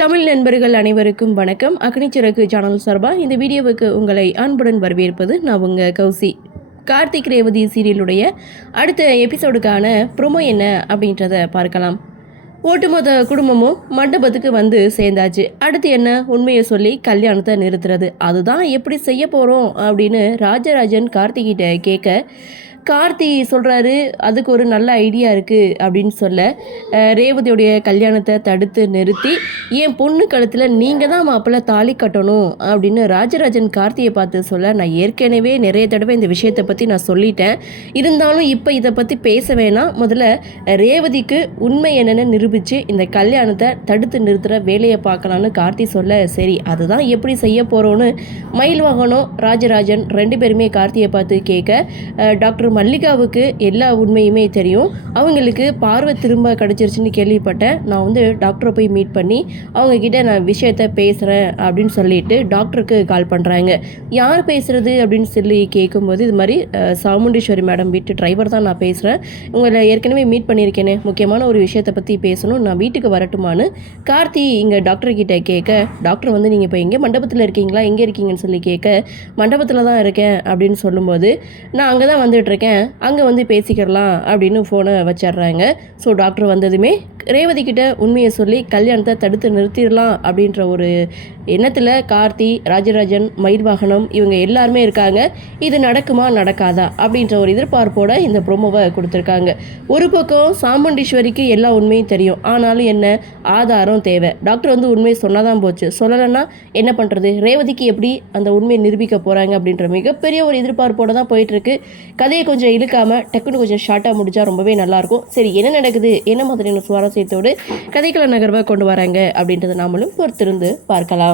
தமிழ் நண்பர்கள் அனைவருக்கும் வணக்கம். அக்னிச்சிறகு சேனல் சார்பாக இந்த வீடியோவுக்கு உங்களை அன்புடன் வரவேற்பது நான் உங்கள் கௌசி. கார்த்திக் ரேவதி சீரியலுடைய அடுத்த எபிசோடுக்கான ப்ரோமோ என்ன அப்படின்றத பார்க்கலாம். ஒட்டுமொத்த குடும்பமும் மண்டபத்துக்கு வந்து சேர்ந்தாச்சு. அடுத்து என்ன, உண்மையை சொல்லி கல்யாணத்தை நிறுத்துறது, அதுதான் எப்படி செய்ய போகிறோம் அப்படின்னு ராஜராஜன் கார்த்திகிட்ட கேட்க, கார்த்தி சொல்கிறாரு அதுக்கு ஒரு நல்ல ஐடியா இருக்குது அப்படின்னு சொல்ல, ரேவதியுடைய கல்யாணத்தை தடுத்து நிறுத்தி என் பொண்ணு கழுத்தில் நீங்கள் தான் மாப்பிள்ளை தாலி கட்டணும் அப்படின்னு ராஜராஜன் கார்த்தியை பார்த்து சொல்ல, நான் ஏற்கனவே நிறைய தடவை இந்த விஷயத்தை பற்றி நான் சொல்லிட்டேன், இருந்தாலும் இப்போ இதை பற்றி பேச வேணாம், முதல்ல ரேவதிக்கு உண்மை என்னென்னு நிரூபித்து இந்த கல்யாணத்தை தடுத்து நிறுத்துகிற வேலையை பார்க்கலான்னு கார்த்தி சொல்ல, சரி அதுதான் எப்படி செய்ய போகிறோன்னு மயில்வாகனம் ராஜராஜன் ரெண்டு பேருமே கார்த்தியை பார்த்து கேட்க, டாக்டர் மல்லிகாவுக்கு எல்லா உண்மையுமே தெரியும், அவங்களுக்கு பார்வை திரும்ப கிடச்சிருச்சுன்னு கேள்விப்பட்டேன், நான் வந்து டாக்டரை போய் மீட் பண்ணி அவங்கக்கிட்ட நான் விஷயத்த பேசுகிறேன் அப்படின்னு சொல்லிட்டு டாக்டருக்கு கால் பண்ணுறாங்க. யார் பேசுகிறது அப்படின்னு சொல்லி கேட்கும்போது, இது மாதிரி சாமுண்டீஸ்வரி மேடம் வீட்டு டிரைவர் தான் நான் பேசுகிறேன், உங்களை ஏற்கனவே மீட் பண்ணியிருக்கேனே, முக்கியமான ஒரு விஷயத்தை பற்றி பேசணும், நான் வீட்டுக்கு வரட்டுமான்னு கார்த்தி இங்கே டாக்டர்கிட்ட கேட்க, டாக்டர் வந்து நீங்கள் இப்போ எங்கே மண்டபத்தில் இருக்கீங்களா, எங்கே இருக்கீங்கன்னு சொல்லி கேட்க, மண்டபத்தில் தான் இருக்கேன் அப்படின்னு சொல்லும்போது, நான் அங்கே தான் வந்துட்டுருக்கேன், அங்கே வந்து பேசிக்கிறலாம் அப்படின்னு ஃபோனை வச்சிடுறாங்க. ஸோ டாக்டர் வந்ததுமே ரேவதி கிட்ட உண்மையை சொல்லி கல்யாணத்தை தடுத்து நிறுத்திடலாம் அப்படின்ற ஒரு எண்ணத்தில் கார்த்தி, ராஜராஜன், மயில்வாகனம் இவங்க எல்லாருமே இருக்காங்க. இது நடக்குமா நடக்காதா அப்படின்ற ஒரு எதிர்பார்ப்போட இந்த ப்ரோமோவை கொடுத்துருக்காங்க. ஒரு பக்கம் சாமுண்டீஸ்வரிக்கு எல்லா உண்மையும் தெரியும், ஆனாலும் என்ன, ஆதாரம் தேவை. டாக்டர் வந்து உண்மையை சொன்னாதான் போச்சு, சொல்லலைன்னா என்ன பண்ணுறது, ரேவதிக்கு எப்படி அந்த உண்மையை நிரூபிக்க போகிறாங்க அப்படின்ற மிகப்பெரிய ஒரு எதிர்பார்ப்போடு தான் போயிட்டுருக்கு. கதையை கொஞ்சம் இழுக்காமல் டக்குன்னு கொஞ்சம் ஷார்ட்டாக முடிஞ்சால் ரொம்பவே நல்லாயிருக்கும். சரி, என்ன நடக்குது, என்ன மாதிரியான சுவாரஸ்யத்தோடு கதைக்கள நகர்வை கொண்டு வராங்க அப்படின்றத நாமளும் பொறுத்திருந்து பார்க்கலாம்.